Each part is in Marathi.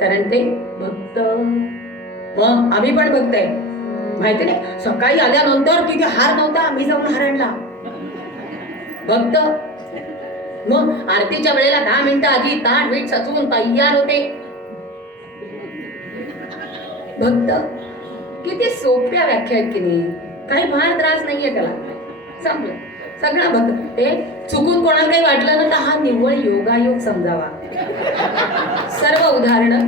कारण ते भक्त. मग आम्ही पण भक्त आहे माहिती नाही. सकाळी आल्यानंतर तिथे हार नव्हता, आम्ही जाऊन हार आणला. भक्त. मग आरतीच्या वेळेला 10 मिनिटं आधी ताट वीट सचवून तयार होते. भक्त. किती सोप्या व्याख्या आहेत की नाही, काही फार त्रास नाहीये त्याला. संपलं सगळं भक्त. हे चुकून कोणाला काही वाटलं ना तर हा निव्वळ योगायोग समजावा. सर्व उदाहरणं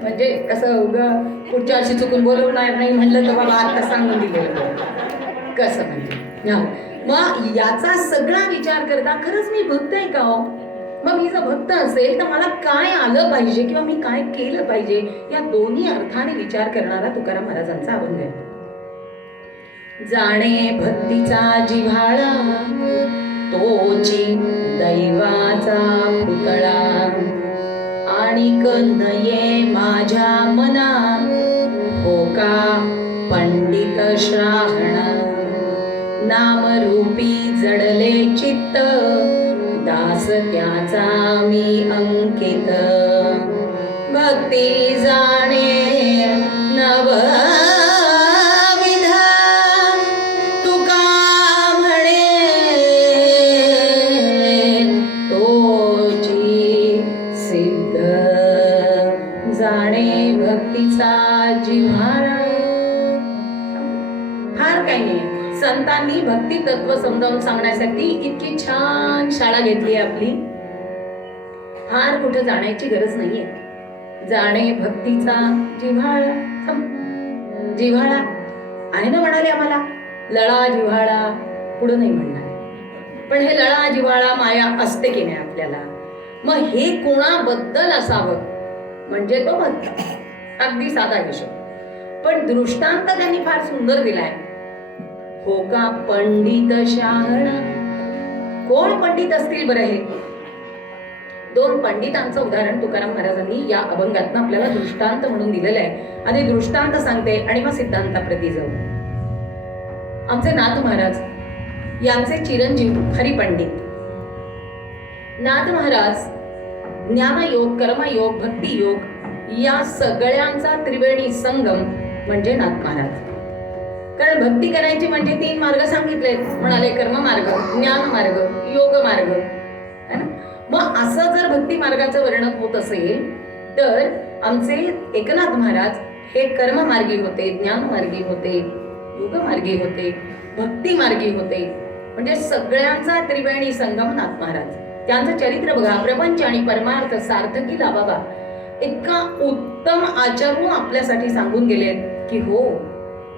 म्हणजे कसं उगं पुढच्या वर्षी चुकून बोलवणार नाही म्हणलं तर बाबा आता सांगून दिलेलं कसं म्हणजे. मग याचा सगळा विचार करता खरंच मी भक्त आहे का हो? मग मी जर भक्त असेल तर मला काय आलं पाहिजे किंवा मी काय केलं पाहिजे, या दोन्ही अर्थाने विचार करणारा तुकाराम महाराजांचा अभंग आहे. जाणे भक्तीचा जिव्हाळा तोची दैवाचा पुतळा, आणिक नये माझ्या मना हो का पंडित श्रावण, नामरूपी जडले चित्त दास त्याचा मी अंकित, भक्ती जाणे नव संतांनी भक्ती तत्व समजावून सांगण्यासाठी इतकी छान शाळा घेतली आपली. फार कुठे जाण्याची गरज नाहीये. जाणे भक्तीचा जिव्हाळा. जिव्हाळा आहे ना म्हणाले आम्हाला, लळा जिव्हाळा पुढे नाही म्हणणार, पण हे लळा जिव्हाळा माया असते की नाही आपल्याला. मग हे कोणाबद्दल असावं म्हणजे तो भक्त. अगदी साधा विषय, पण दृष्टांत त्यांनी फार सुंदर दिलाय. हो का पंडित शहाणा. कोण पंडित असतील बरं? हे 2 पंडितांचं उदाहरण तुकाराम महाराजांनी या अभंगातून आपल्याला दृष्टांत म्हणून दिलेलं आहे. आधी दृष्टांत सांगते आणि मग सिद्धांताप्रती जाऊ. आमचे नाथ महाराज यांचे चिरंजीव हरिपंडित. नाथ महाराज ज्ञानयोग, कर्मयोग, भक्तियोग या सगळ्यांचा त्रिवेणी संगम म्हणजे नाथ महाराज. कारण भक्ती करायची म्हणजे 3 मार्ग सांगितले म्हणाले, कर्म मार्ग, ज्ञान मार्ग, योग मार्ग. मग असं जर भक्ती मार्गाचं वर्णन होत असेल तर आमचे एकनाथ महाराज हे कर्म मार्गी होते, ज्ञान मार्गी होते, योग मार्गी होते, भक्ती मार्गी होते. म्हणजे सगळ्यांचा त्रिवेणी संगम नाथ महाराज. त्यांचं चरित्र बघा, प्रपंच आणि परमार्थ सार्थकी लाभावा इतका उत्तम आचरून आपल्यासाठी सांगून गेले की हो,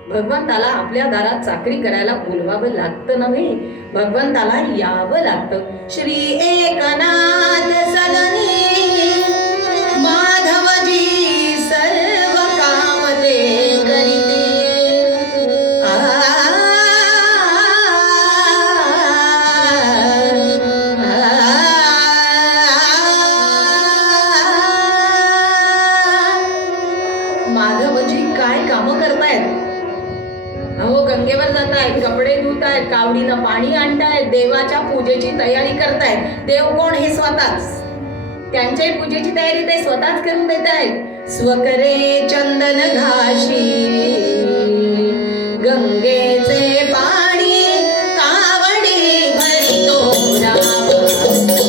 भगवंताला आपल्या दारात चाकरी करायला बोलवावं लागतं नव्हे, भगवंताला यावं लागतं. श्री एकनाथ सदनी माधवजी सर्व काम ते करीते. माधवजी काय कामं करतायत? अहो गंगेवर जातायत, कपडे धुतायत, कावडीनं पाणी आणतायत, देवाच्या पूजेची तयारी करतायत. देव कोण? हे स्वतःच. त्यांच्या पूजेची तयारी ते स्वतःच करून देत आहेत. स्वकरे चंदन घाशी गंगेचे पाणी कावडी भरितो राम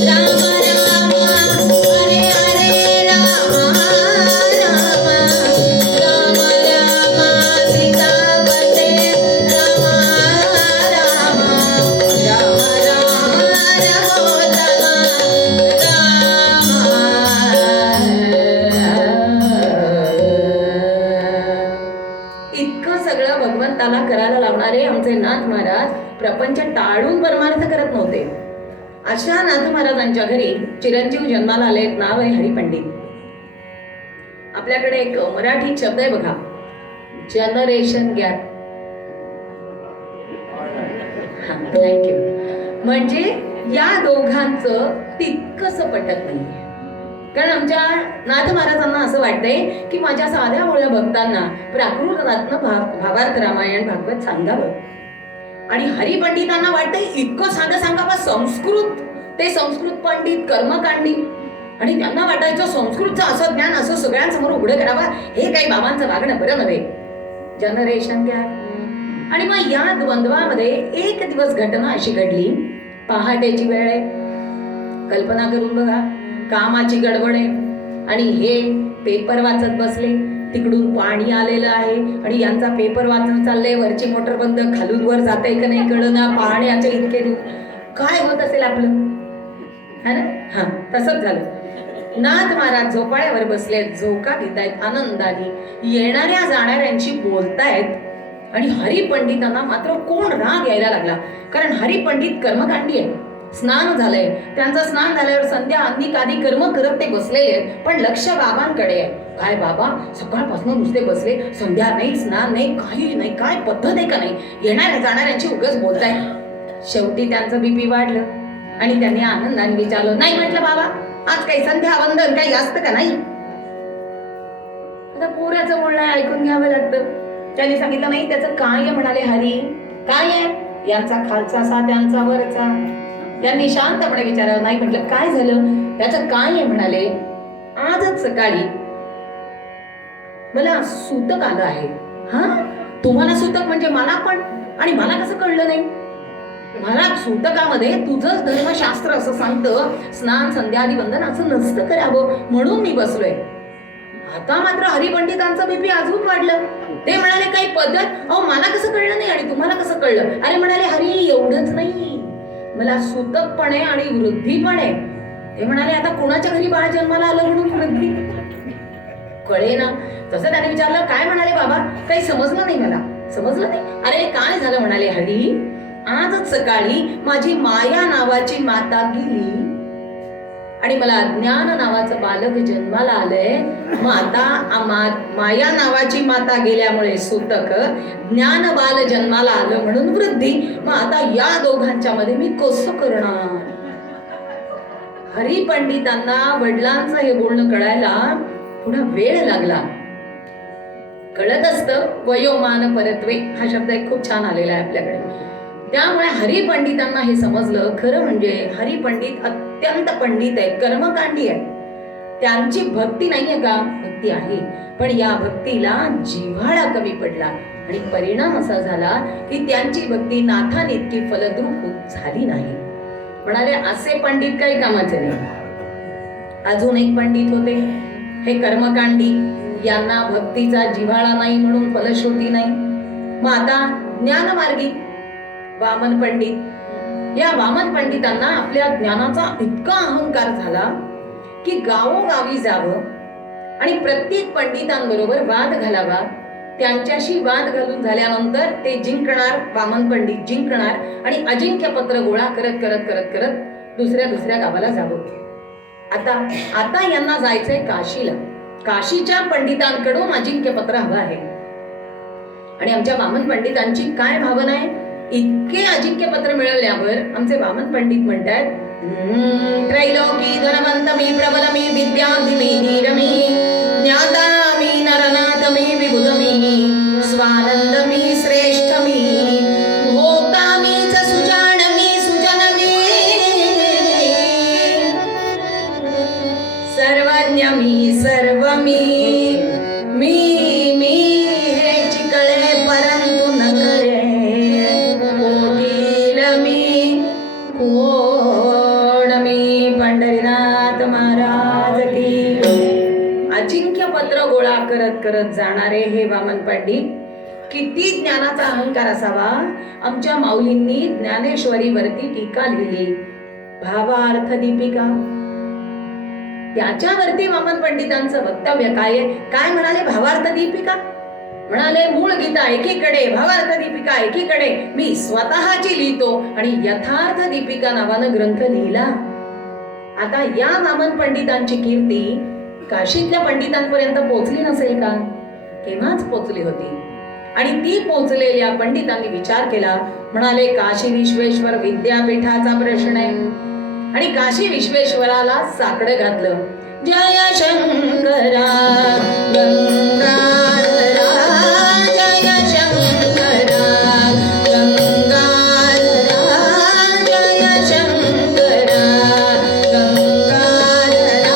राम राम हरे हरे राम राम राम राम सीतापते राम राम राम राम रघुतम इतकं सगळं भगवंताला करायला लावणारे आमचे नाथ महाराज प्रपंच टाळून परमार्थ करत नव्हते. अशा नाथ महाराजांच्या घरी चिरंजीव जन्माला आले. नाव आहे हरिपंडित. आपल्याकडे एक मराठी शब्द आहे बघा, जनरेशन गॅप. थँक्यू. म्हणजे या दोघांचं तितकंच पटत नाही. कारण आमच्या नाथ महाराजांना असं वाटतंय की माझ्या साध्या मुळ्या भक्तांना प्राकृत भावार्थ रामायण भागवत सांगावं, आणि हरिपंडितांना वाटतंय इतकं साधं सांगावं संस्कृत. ते संस्कृत पंडित कर्मकांडी आणि त्यांना वाटायचं संस्कृतचं असं ज्ञान असं सगळ्यांसमोर उघडं करावं, हे काही बाबांचं वागणं बरं नव्हे. Generation gap. आणि मग या द्वंद्वामध्ये एक दिवस घटना अशी घडली, पहाटेची वेळ आहे, कल्पना करून बघा, कामाची गडबड आहे आणि हे पेपर वाचत बसले, तिकडून पाणी आलेलं आहे आणि यांचा पेपर वाचून चाललंय, वरची मोटर बंद, खालून वर जाते का नाही कळना, पाण्याचे इतके काय होत असेल आपलं, है ना? हा, तसंच झालं. नाथ महाराज झोपाळ्यावर बसले, झोका घेतायत, आनंदाने येणाऱ्या जाणाऱ्यांशी बोलतायत. आणि हरिपंडितांना मात्र कोण राग यायला लागला, कारण हरिपंडित कर्मकांडी आहे. स्नान झालंय, त्यांचं स्नान झाल्यावर संध्या अनेक आदी कर्म करत ते बसलेले आहेत, पण लक्ष बाबांकडे आहे. काय बाबा सकाळपासून नुसते बसले, संध्या नाही, स्नान नाही, काही नाही, काय पद्धत आहे का नाही, येणाऱ्या जाणाऱ्यांची उगाच बोलताय. शेवटी त्यांचं बीपी वाढलं आणि त्यांनी आनंदाने विचारलं, नाही म्हटलं बाबा, आज काही संध्या वंदन काही असतं का नाही? आता पोऱ्याचं बोलणं ऐकून घ्यावं लागतं. त्यांनी सांगितलं, नाही त्याचं काय आहे म्हणाले. हरी काय आहे? यांचा खालचा सा त्यांचा वरचा. त्यांनी शांतपणे विचारलं, नाही म्हटलं काय झालं, त्याचं काय आहे म्हणाले. आजच सकाळी मला सूतक आलं आहे. हा, तुम्हाला सूतक म्हणजे मला पण, आणि मला कसं कळलं नाही? मला सूतकामध्ये तुझंच धर्मशास्त्र असं सांगतं, स्नान संध्यादी वंदन असं नसतं करावं, म्हणून मी बसलोय. आता मात्र हरिपंडितांचं बीपी अजून वाढलं. ते म्हणाले, काही पद्धत, अहो मला कसं कळलं नाही आणि तुम्हाला कसं कळलं? अरे म्हणाले, हरी एवढंच नाही, मला सूतक पण आहे आणि वृद्धी पण आहे. ते म्हणाले, आता कोणाच्या घरी बाळ जन्माला आलं म्हणून वृद्धी कळे ना. तसं त्याने विचारलं, काय म्हणाले बाबा, काही समजलं नाही मला. समजलं नाही? अरे काय झालं म्हणाले. हरी आजच सकाळी माझी माया नावाची माता गेली आणि मला ज्ञान नावाचं बालक जन्माला आलंय. मग आता माया नावाची माता गेल्यामुळे सूतक, ज्ञान बाल जन्माला आलं म्हणून वृद्धी. मग आता या दोघांच्या मध्ये मी कसं करणार? हरिपंडितांना वडिलांचं हे बोलणं कळायला थोडा वेळ लागला. कळत असतं, वयोमान परत्वे हा शब्द एक खूप छान आलेला आहे आपल्याकडे. त्यामुळे हरिपंडितांना हे समजलं, खरं म्हणजे हरिपंडित अत्यंत पंडित आहेत, कर्मकांडी आहेत. त्यांची भक्ती नाहीये का? भक्ती आहे, पण या भक्तीला जिव्हाळा कमी पडला आणि परिणाम असा झाला की त्यांची भक्ती नाथाने इतकी फलद्रूप झाली नाही. म्हणाले, असे पंडित काही कामाचे नाही. अजून एक पंडित होते, हे कर्मकांडी, यांना भक्तीचा जिव्हाळा नाही म्हणून फलश्रुती नाही. मग आता ज्ञानमार्गी वामन पंडित, या वामन पंडितांना आपल्या ज्ञानाचा इतका अहंकार झाला की गावोगावी जावं आणि प्रत्येक पंडितांबरोबर वाद घालावा. त्यांच्याशी वाद घालून झाल्यानंतर ते जिंकणार, वामन पंडित जिंकणार आणि अजिंक्य पत्र गोळा करत करत करत करत दुसऱ्या गावाला जावं. आता यांना जायचंय काशीला. काशीच्या पंडितांकडून अजिंक्य पत्र हवं आहे. आणि आमच्या वामन पंडितांची काय भावना आहे? इतके अजिंक्य पत्र मिळाल्यावर आमचे वामन पंडित म्हणतात, त्रैलोकी धनवंत मी, प्रबल मी, विद्यार्थी मी, धीर मी, ज्ञाता मी, नरनाथ मी, विबुध मी, स्वानंद मी, श्रेष्ठ मी, भोक्ता मीच, सुजान मी, सुजन मी, सर्वज्ञ मी, सर्व मी, मी हे चिकळे परंतु न करे, कोटील मी, कोण मी, पंढरीनाथ महाराज की. अजिंक्य पत्र गोळा करत करत जाणारे हे वामन पंडित, किती ज्ञानाचा अहंकार असावा. आमच्या माऊलींनी ज्ञानेश्वरीवरती टीका लिहिली, भावार्थ दीपिका. त्याच्यावरती वामन पंडितांचं वक्तव्य काय म्हणाले? भावार्थ दीपिका म्हणाले, मूळ गीता एकीकडे, भावार्थ दीपिका एकीकडे, मी स्वतःची लिहितो आणि यथार्थ दीपिका नावानं ग्रंथ लिहिला. आता या वामन पंडितांची कीर्ती काशीतल्या पंडितांपर्यंत पोहोचली नसेल का? केव्हाच पोहोचली होती. आणि ती पोहोचलेल्या पंडितांनी विचार केला, म्हणाले, काशी विश्वेश्वर विद्यापीठाचा प्रश्न आहे. आणि काशी विश्वेश्वराला साकडं घातलं. जय शंकरा गंगाधरा, जय शंकरा गंगाधरा, जय शंकरा गंगाधरा,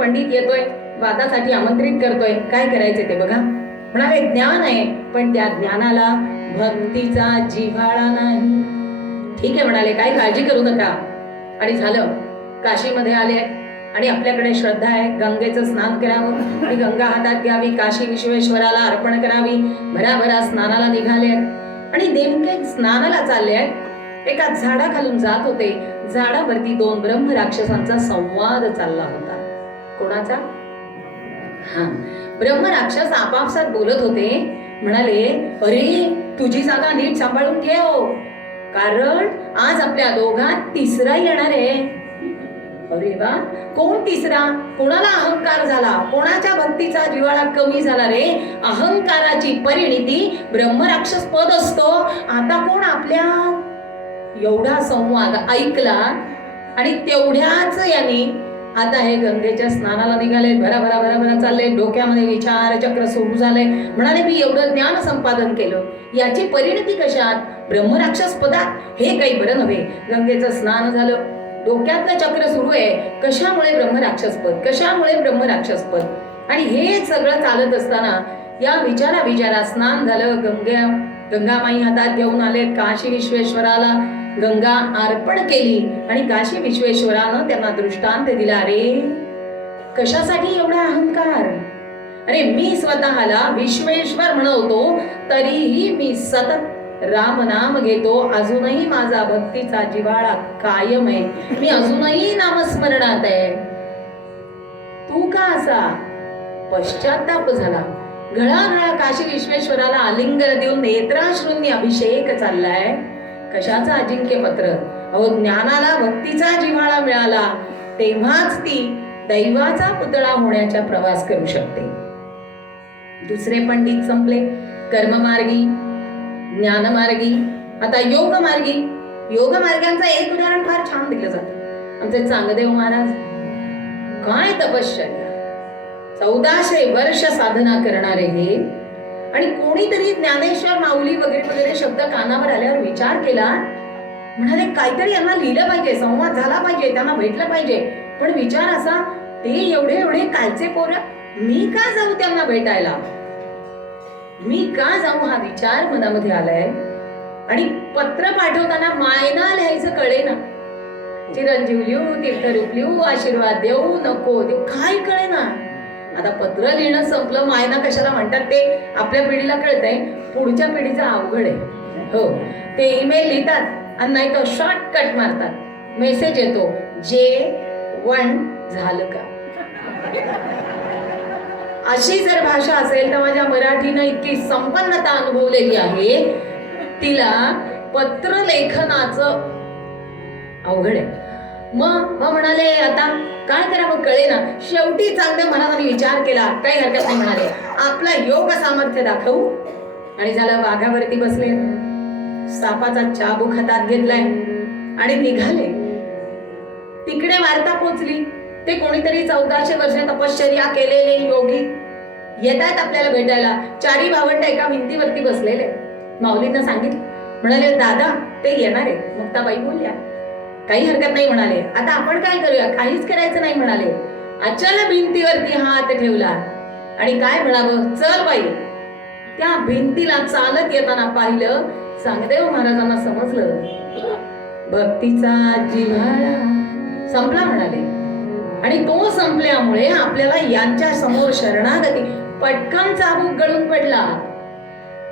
पंडित येतोय, वादासाठी आमंत्रित करतोय, काय करायचे ते बघा. म्हणाले ज्ञान आहे, पण त्या ज्ञानाला भक्तीचा जिव्हाळा नाही. ठीक आहे म्हणाले, काय काळजी करू नका. आणि झालं, काशीमध्ये आले आणि आपल्याकडे श्रद्धा आहे, गंगेचं स्नान करावं आणि गंगा हातात घ्यावी, काशी विश्वेश्वराला अर्पण करावी. भराभरा स्नानाला निघाले आणि नेमके स्नानाला चालले आहेत. एका झाडाखालून जात होते. झाडावरती 2 ब्रह्म राक्षसांचा संवाद चालला होता. कोणाचा? ब्रह्म राक्षस आपापसात बोलत होते. म्हणाले, अरे तुझी जागा नीट सांभाळून ठेव, कारण आज आपल्या दोघात तिसरा येणार आहे. अरे वा, कोण तिसरा? कोणाला अहंकार झाला? कोणाच्या भक्तीचा जिव्हाळा कमी झाला रे? अहंकाराची परिणिती ब्रह्मराक्षस पद असतो. आता कोण आपल्या? एवढा संवाद ऐकला आणि तेवढ्याच यांनी आता हे गंगेच्या स्नानाला निघाले. भराभरा भराभरा चालले, डोक्यामध्ये विचार चक्र सुरू झाले. म्हणाले, मी एवढं ज्ञान संपादन केलं, याची परिणती कशात? ब्रह्मराक्षस पदात. हे काही बरं नव्हे. गंगेचं स्नान झालं, डोक्यातलं चक्र सुरू आहे, कशामुळे ब्रह्मराक्षस पद, कशामुळे ब्रह्मराक्षस पद. आणि हे सगळं चालत असताना या विचारा स्नान झालं. गंगामाई हातात घेऊन आले, काशी विश्वेश्वराला गंगा अर्पण केली आणि काशी विश्वेश्वरानं त्यांना दृष्टांत दिला. अरे कशासाठी एवढा अहंकार? अरे मी स्वतःला विश्वेश्वर म्हणवतो, तरीही मी सतत राम नाम घेतो. अजूनही माझा भक्तीचा जिव्हाळा कायम आहे, मी अजूनही नामस्मरणात आहे. तू का असा? पश्चाताप झाला. घळाघळा काशी विश्वेश्वराला आलिंगन देऊन नेत्राश्रूंनी अभिषेक चाललाय. कशाचा अजिंक्य पत्र? अहो ज्ञानाला भक्तीचा जिव्हाळा मिळाला, तेव्हाच ती दैवाचा पुतळा होण्याचा प्रवास करू शकते. दुसरे पंडित संपले. कर्ममार्गी, ज्ञानमार्गी, आता योगमार्गी. योगमार्गांचं एक उदाहरण फार छान दिलं जातं. आमचे चांगदेव महाराज, काय तपश्चर्या, 1400 वर्ष साधना करणारे हे. आणि कोणीतरी ज्ञानेश्वर माऊली वगैरे वगैरे शब्द कानावर आल्यावर विचार केला. म्हणाले, काहीतरी यांना लिहिलं पाहिजे, संवाद झाला पाहिजे, त्यांना भेटलं पाहिजे. पण विचार असा, ते एवढे एवढे कालचे पोरं, मी का जाऊ त्यांना भेटायला? मी का जाऊ? हा विचार मनामध्ये आलाय. आणि पत्र पाठवताना मायना लिहायचं कळेना. चिरंजीव लिहू, तीर्थरूप लिहू, आशीर्वाद देऊ, नको देऊ, काय कळेना. आता पत्र लिहिणं संपलं, मायना कशाला म्हणतात ते आपल्या पिढीला कळतंय, पुढच्या पिढीचं अवघड आहे. हो, ते ईमेल लिहितात आणि नाही तो शॉर्टकट मारतात. मेसेज येतो, J1 झालं का? अशी जर भाषा असेल तर माझ्या मराठीनं इतकी संपन्नता अनुभवलेली आहे, तिला पत्र लेखनाचं अवघड आहे. मग म्हणाले, आता काय करावं कळेना. शेवटी चांगल्या मनाने विचार केला, काही हरकत नाही म्हणाले, आपला योग सामर्थ्य दाखवू. आणि झालं, वाघावरती बसले, सापाचा चाबूक हातात घेतलाय आणि निघाले. तिकडे वार्ता पोचली, ते कोणीतरी 1400 वर्ष तपश्चर्या केलेले योगी येत आहेत आपल्याला भेटायला. 4 भावंड एका भिंतीवरती बसलेले. माऊलींना सांगितलं. म्हणाले, दादा ते येणार आहे. मुक्ताबाई बोलल्या, काही हरकत नाही म्हणाले. आता आपण काय करूया? काहीच करायचं नाही म्हणाले. अचानक भिंतीवरती हात ठेवला आणि काय म्हणावं, चल बाई. त्या भिंतीला चालत येताना पाहिलं. चांगदेव महाराजांना समजलं, भक्तीचा जिव्हाळा संपला म्हणाले. आणि तो संपल्यामुळे आपल्याला यांच्या समोर शरणागती. पटकन चाबूक गळून पडला,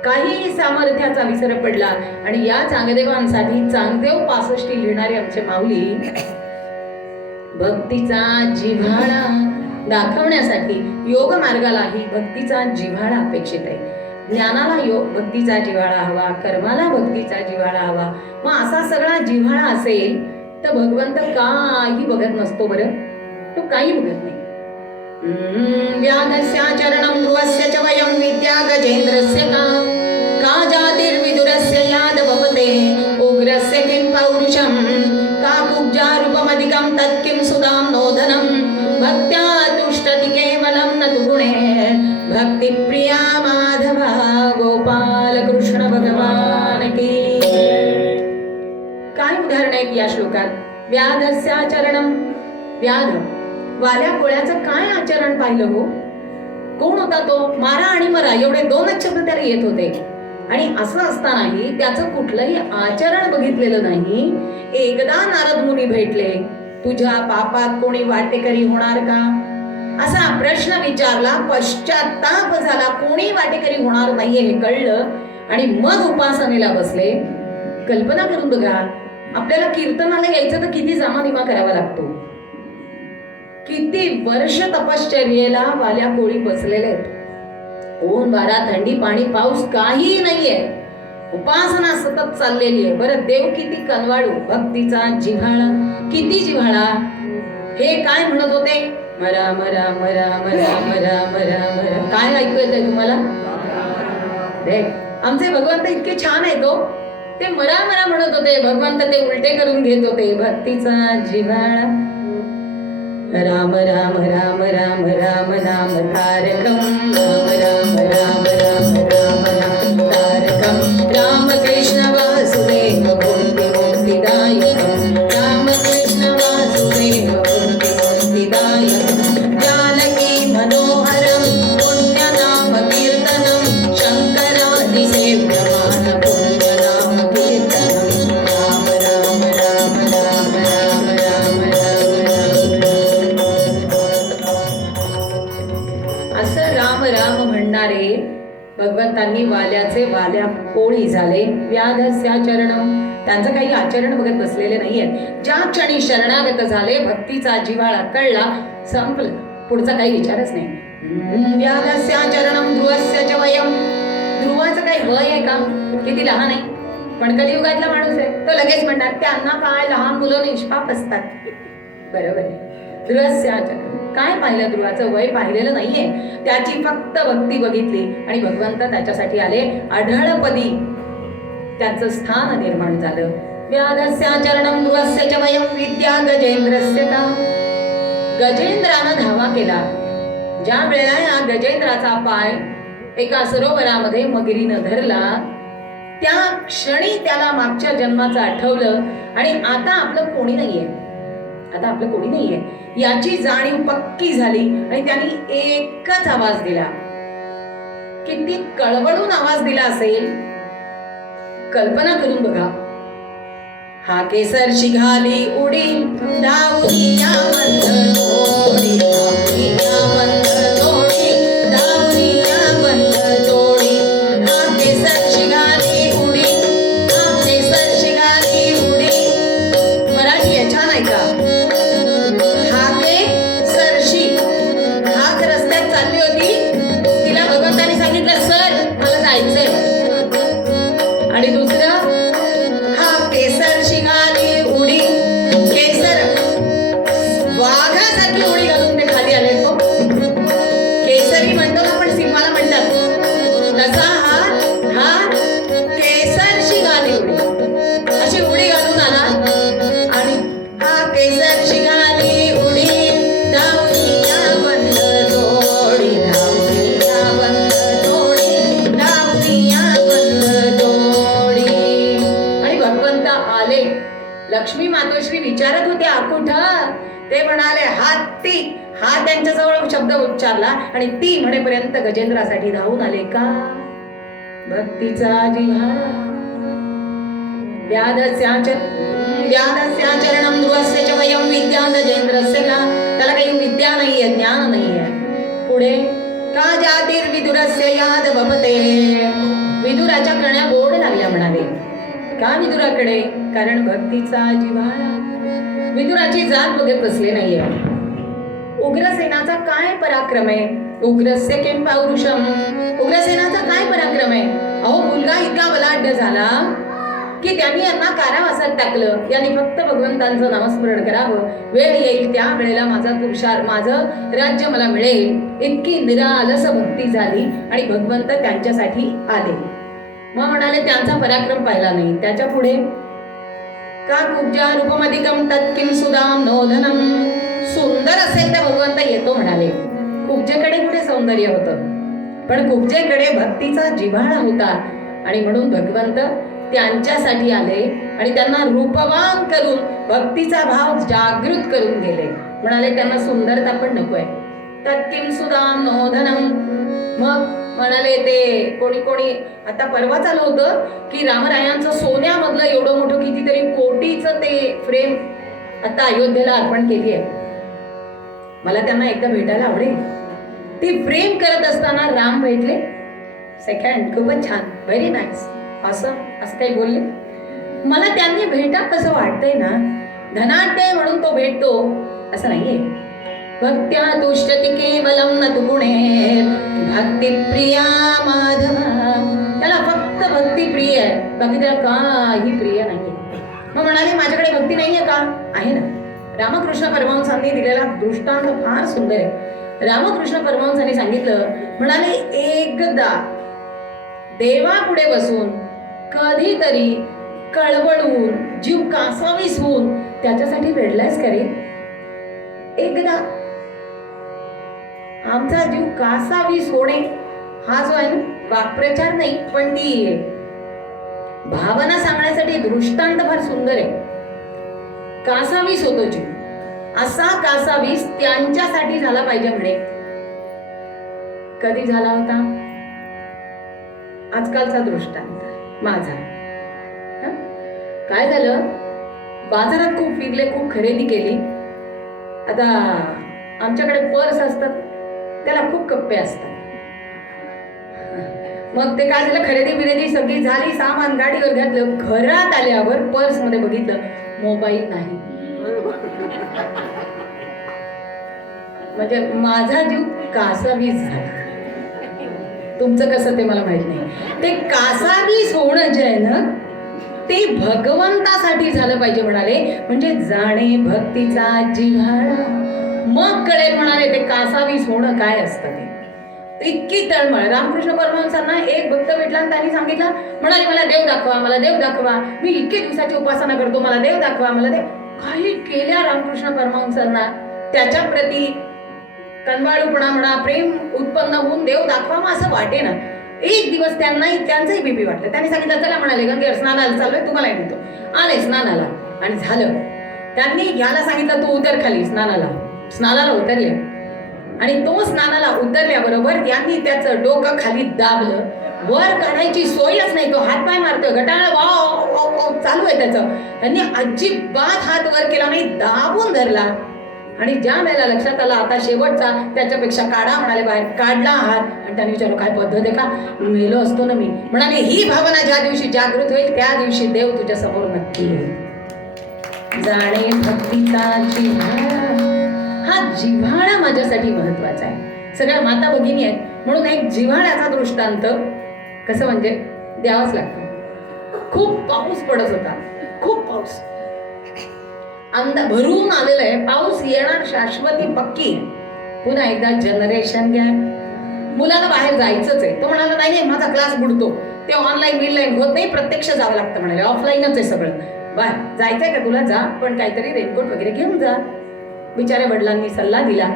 काही सामर्थ्याचा विसर पडला. आणि या चांगदेवांसाठी चांगदेव 65 लिहिणारे आमचे माऊली भक्तीचा जिव्हाळा दाखवण्यासाठी योग मार्गालाही भक्तीचा जिव्हाळा अपेक्षित आहे. ज्ञानाला भक्तीचा जिव्हाळा हवा, कर्माला भक्तीचा जिव्हाळा हवा. मग असा सगळा जिव्हाळा असेल तर भगवंत काही बघत नसतो बरं, तो काही बघत नाही. व्याधस्य चरणं ध्रुवस्य च वयं विद्या गजेन्द्रस्य का जातिर्विदुरस्य यादवपते उग्रस्य किं पौरुषं का कुब्जारूपमधिकं तत् किं सुदां नोधनं भक्त्या तुष्टति केवलं न तु गुणे भक्तिप्रिया माधवा गोपाल कृष्ण भगवान की. काय उदाहरण आहेत या श्लोकात? व्याधस्य चरणं, व्याध वाल्या कोळ्याचं काय आचरण पाहिलं हो? कोण होता तो? मारा आणि मरा एवढे दोनच शब्द त्याला येत होते. आणि असं असतानाही त्याचं कुठलंही आचरण बघितलेलं नाही. एकदा नारद मुनी भेटले, तुझ्या पापात कोणी वाटेकरी होणार का असा प्रश्न विचारला. पश्चाताप झाला, कोणी वाटेकरी होणार नाहीये हे कळलं आणि मग उपासनेला बसले. कल्पना करून बघा, आपल्याला कीर्तनाला यायचं तर किती जामानिमा करावा लागतो. किती वर्ष तपश्चर्येला वाल्या कोळी बसलेले आहेत. ऊन वारा थंडी पाणी पाऊस काही नाहीये, उपासना सतत चाललेली आहे. बरं देव किती कनवाळू, भक्तीचा जिव्हाळा किती जिव्हाळा. हे काय म्हणत होते? मरा मरा मरा मरा मरा मरा मरा. काय ऐकू येतंय तुम्हाला? आमचे भगवंत इतके छान आहेत हो. ते मरा मरा म्हणत होते, भगवंत ते उलटे करून घेत होते. भक्तीचा जिव्हाळा. राम राम राम राम राम नाम तारकम, राम राम राम राम राम नाम तारकम. राम कृष्ण वासुदेव मुक्ति मुक्तिदायकम, राम कृष्ण वासुदेव मुक्ति मुक्तिदायकम. जानकी मनोहरम पुण्य नाम कीर्तनम, शंकरादि सेव्यमान पुण्य नाम कीर्तनम. राम राम राम राम राम राम राम असं राम राम म्हणणारे भगवंतांनी वाल्याचे वाल्या कोळी झाले. व्याधस्याचरणम, त्यांचं काही आचरण बघत बसलेले नाहीये. ज्या क्षणी शरणागत झाले, भक्तीचा जिव्हाळा कळला, संपलं, पुढचा काही विचारच नाही. व्याधस्याचरणम ध्रुवस्य च वयम. ध्रुवाचं काही वय आहे का? किती लहान आहे, पण कलियुगातला माणूस आहे. तो लगेच म्हणणार त्यांना काय, लहान मुलं निष्पाप असतात. बरोबर आहे. ध्रुवस्याचरणम काय पाहिलं? ध्रुवाचं वय पाहिलेलं नाहीये. त्याची फक्त भक्ती बघितली आणि भगवंत त्याच्यासाठी आले. आढळपदी त्याचं स्थान निर्माण झालं. व्याधस्याचरणम ध्रुवस्य च वयम विद्या गजेंद्रस्य का. गजेंद्रानं धावा केला. ज्या वेळेला या गजेंद्राचा पाय एका सरोवरामध्ये मगरीनं धरला, त्या क्षणी त्याला मागच्या जन्माचं आठवलं आणि आता आपलं कोणी नाहीये, आता आपलं कोणी नाहीये याची जाणीव पक्की झाली आणि त्यांनी एकच आवाज दिला. किती कळवळून आवाज दिला असेल, कल्पना करून बघा. हा केसर शिघाली उडी धावूनी या बंध तोडी, धावूनी या बंध तोडी, धावूनी या बंध तोडी. हा केसर शिघाली उडी, हा केसर शिघाली उडी. मराठी आहे, छान आहे का? आणि दुसरं, हा केसर शिंगाली उडी, केसर वाघासारखी उडी घालून ते खाली आले. तो केसरी म्हणतो ना आपण, सिंहाला म्हणतात तसा हा केसर शिंगाली उडी, अशी उडी घालून आला. आणि हा केसर शिंगाली उडी, धावूनी या बंद तोडी, धावूनी या बंद तोडी, धावूनी या बंद तोडी. आले. लक्ष्मी मातोश्री विचारत होत्या कुठं? ते म्हणाले हाती. हा त्यांच्याजवळ शब्द उच्चारला आणि ती म्हणेपर्यंत गजेंद्रासाठी धावून आले. का? भक्तीचा जिव्हाळा. व्याधस्याचरणम ध्रुवस्य च वयम विद्या गजेंद्रस्य का. त्याला काही विद्या नाहीये, ज्ञान नाहीये. पुढे का जातिर्विदुरस्य याद भवते. विदुराच्या कण्या गोड लागल्या म्हणाले. का विदुराकडे? कारण भक्तीचा जिव्हाळा. विदुराची जात बघत बसले नाहीये. उग्रसेनाचा काय पराक्रम आहे? उग्रस्य किं पौरुषम. उग्रसेनाचा काय पराक्रम आहे? अहो, मुलगा इतका बलाढ्य झाला की त्यांनी यांना कारावासात टाकलं. यांनी फक्त भगवंतांचं नामस्मरण करावं, वेळ येईल त्या वेळेला माझा पुरुषार्थ, माझं राज्य मला मिळेल, इतकी निरालस भक्ती झाली आणि भगवंत त्यांच्यासाठी आले. मग म्हणाले त्यांचा पराक्रम पाहिला नाही. त्याच्या पुढे का कुब्जा रूपमधिकम तत्किं सुदाम नोधनम. सुंदर असेल तर भगवंत येतो म्हणाले. कुब्जेकडे कुठे सौंदर्य होतं, पण कुब्जेकडे भक्तीचा जिव्हाळा होता आणि म्हणून भगवंत त्यांच्यासाठी आले आणि त्यांना रूपवान करून भक्तीचा भाव जागृत करून गेले. म्हणाले त्यांना सुंदरता पण नकोय. तत्किं सुदाम नोधनम. मग म्हणाले ते कोणी कोणी आता परवा चालू होतं की रामरायांचं सोन्यामधलं एवढं मोठं कितीतरी कोटीचं ते फ्रेम आता अयोध्येला अर्पण केली आहे. मला त्यांना एकदा भेटायला आवडेल. ती फ्रेम करत असताना राम भेटले. सेकंड खूपच छान, व्हेरी नाईस, असं काही बोलले. मला त्यांनी भेटा कसं वाटतंय ना, धनाढ्य म्हणून तो भेटतो असं नाहीये. भक्त्या तुष्टति केवलम न तु गुणे भक्ती प्रिया माधवा. त्याला फक्त भक्ती प्रिय आहे, बाकी त्याला काही प्रिय नाहीये. मग म्हणाले माझ्याकडे भक्ती नाहीये का? आहे ना. रामकृष्ण परमहंसांनी दिलेला दृष्टांत फार सुंदर आहे. रामकृष्ण परमहंसांनी सांगितलं, म्हणाले एकदा देवापुढे बसून कधीतरी कळवळून जीव कासावीस होऊन त्याच्यासाठी रडलायस का रे? एकदा आमचा जीव कासावीस होणे हा जो आहे ना, वाक्प्रचार नाही पण ती भावना सांगण्यासाठी दृष्टांत फार सुंदर आहे. कासावीस होतो जीव, असा कासावीस त्यांच्यासाठी झाला पाहिजे म्हणे. कधी झाला होता? आजकालचा दृष्टांत माझा. काय झालं, बाजारात खूप फिरले, खूप खरेदी केली. आता आमच्याकडे पर्स असतात, त्याला खूप कप्पे असतात. मग ते काय झालं, खरेदी बिरेदी सगळी झाली, सामान गाडीवर घातलं. घरात आल्यावर पर्स मध्ये बघितलं, मोबाईल नाही. म्हणजे माझा जीव कासावीस झाला. तुमचं कसं ते मला माहित नाही. ते कासावीस होणं जे आहे ना, ते भगवंतासाठी झालं पाहिजे म्हणाले. म्हणजे जाणे भक्तीचा जिव्हाळा, मग कळेल म्हणाले ते कासावीस होणं काय असतं ते. इतकी तळमळ. रामकृष्ण परमहंसांना एक भक्त भेटला आणि त्यांनी सांगितलं, म्हणाले मला देव दाखवा, मला देव दाखवा, मी इतके दिवसाची उपासना करतो, मला देव दाखवा, मला देव. काही केल्या रामकृष्ण परमहंसांना त्याच्या प्रती कनवाळूपणा म्हणा, प्रेम उत्पन्न होऊन देव दाखवा मग असं वाटे ना. एक दिवस त्यांचंही बीपी वाटलं. त्यांनी सांगितलं चला म्हणाले गंगेवर स्नानाला चाललोय, तुम्हाला नेतो. आले स्नानाला आणि झालं. त्यांनी याला सांगितलं तू उतर खाली स्नानाला उतरले. आणि तो स्नानाला उतरल्याबरोबर यांनी त्याचं डोकं खाली दाबलं. वर काढायची सोयच नाही, तो हातपाय मारतोय, गटाळा वाव चालू आहे त्याचं. त्यांनी अजिबात हात वर केला नाही, दाबून धरला. आणि ज्या वेळेला लक्षात आला आता शेवटचा त्याच्यापेक्षा काढा म्हणाले, बाहेर काढला हात. आणि त्यांनी विचारलं काय पद्धत आहे का? मेलो असतो ना मी. म्हणाले ही भावना ज्या दिवशी जागृत होईल त्या दिवशी देव तुझ्या समोर नक्की येईल. जाणे भक्तीचा जिव्हाळा, हा जिव्हाळा माझ्यासाठी महत्वाचा आहे. सगळ्या माता भगिनी आहेत म्हणून एक जिव्हाळ्याचा दृष्टांत कसं म्हणजे द्यावाच लागतो. खूप पाऊस पडत होता, खूप पाऊस भरून आलेलं आहे. पाऊस येणार शाश्वती पक्की. पुन्हा एकदा जनरेशन गॅप. मुलाला बाहेर जायचंच आहे. तो म्हणाला नाही नाही माझा क्लास बुडतो, ते ऑनलाईन होत नाही, प्रत्यक्ष जावं लागतं म्हणाले, ऑफलाईनच आहे सगळं. बाय जायचंय का तुला? जा, पण काहीतरी रेनकोट वगैरे घेऊन जा. बिचाऱ्या वडिलांनी सल्ला दिला.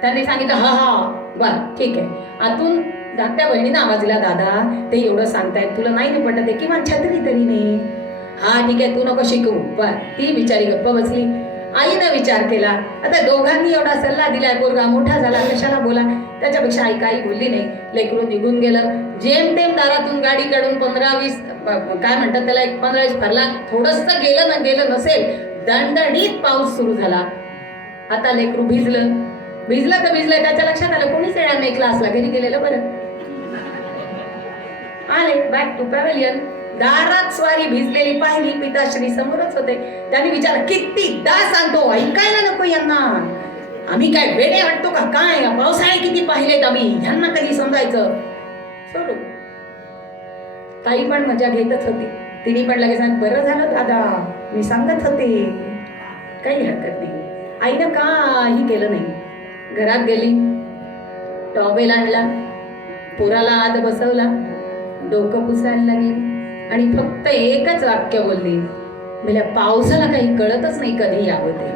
त्यांनी सांगितलं हा बर ठीक आहे. आतून धाकट्या बहिणीनं आवाज दिला, दादा ते एवढं सांगतायत तुला नाही पटत आहे, किंवा छत्री तरी नाही. हा ठीक आहे तू नको शिकवू. बर ती बिचारी गप्प बसली. आईनं विचार केला, आता दोघांनी एवढा सल्ला दिलाय, पोरगा मोठा झाला कशाला बोला. त्याच्यापेक्षा आई काही बोलली नाही. लेकरून निघून गेलं. जेमतेम दारातून गाडी काढून 15-20 काय म्हणतात त्याला, 15-20 फरला थोडंसं गेलं नसेल, दणदणीत पाऊस सुरू झाला. आता लेकरू भिजलं तर भिजलंय. त्याच्या लक्षात आलं कोणीच येणार नाही क्लासला, घरी गेलेलं बरं. आले बॅक टू पॅव्हेलियन. दारात स्वारी भिजलेली पाहिली. पिताश्री समोरच होते. त्यांनी विचारलं कितीदा सांगतो, ऐकायला नको यांना, आम्ही काय वेडे वाटतो का काय? पावसाळे किती पाहिलेत आम्ही, ह्यांना कधी समजायचं. सोडू. ताई पण मजा घेतच होती. तिने पण लगेच बरं झालं दादा मी सांगत होते, काही हरकत नाही. आईनं काही केलं नाही. घरात गेली, टॉवेल आणला, पोराला आत बसवला, डोकं पुसायला लागली आणि फक्त एकच वाक्य बोलली, मला पावसाला काही कळतच नाही कधी यावं ते.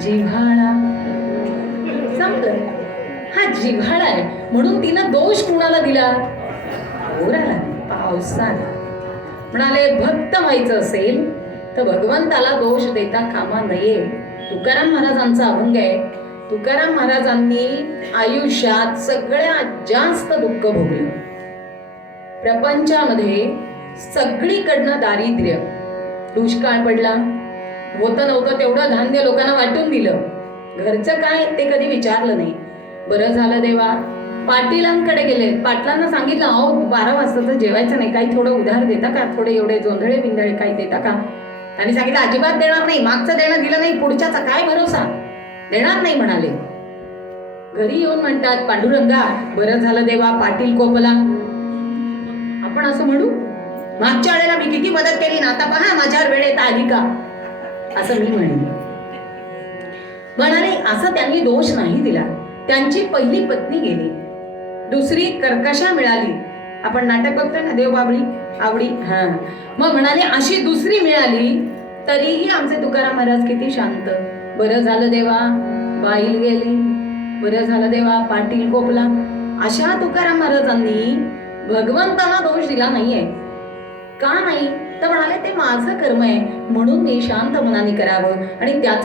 जिव्हाळा संपलं. हा जिव्हाळा आहे म्हणून तिनं दोष कुणाला दिला? पोराला, पावसाला. म्हणाले भक्त व्हायचं असेल तर भगवंताला दोष देता कामा नये. तुकाराम महाराजांचा अभंग आहे. तुकाराम महाराजांनी आयुष्यात सगळ्यात जास्त दुःख भोगलं. प्रपंचामध्ये सगळीकडनं दारिद्र्य, दुष्काळ पडला, होतं नव्हतं तेवढं धान्य लोकांना वाटून दिलं, घरचं काय ते कधी विचारलं नाही. बरं झालं देवा, पाटीलांकडे गेले, पाटलांना सांगितलं, अहो 12 वाजता तर जेवायचं नाही, काही थोडं उधार देता का, थोडे एवढे जोंधळे बिंधळे काही देता का. त्यांनी सांगितलं अजिबात देणार नाही, मागचं देणं दिलं नाही, पुढच्याचा काय भरोसा, देणार नाही म्हणाले. घरी येऊन म्हणतात, पांडुरंगा बरं झालं देवा, पाटील कोपला. आपण असं म्हणू, मागच्या वेळेला मी किती मदत केली ना, आता पहा माझ्यावर वेळ येत आली का, असं मी म्हणाले. असं त्यांनी दोष नाही दिला. त्यांची पहिली पत्नी गेली, दुसरी कर्कशा मिळाली. आपण नाटक बघतोय ना, देव बाबळी आवडी, हा, मग म्हणाले अशी दुसरी मिळाली तरीही आमचे तुकाराम महाराज किती शांत. बरं झालं देवा, बाईल गेली, बरं झालं देवा, पाटील कोपला. अशा तुकाराम महाराजांनी भगवंताला दोष दिला नाहीये. का नाही तर म्हणाले ते माझं कर्म आहे म्हणून मी शांत मनाने करावं आणि त्याचं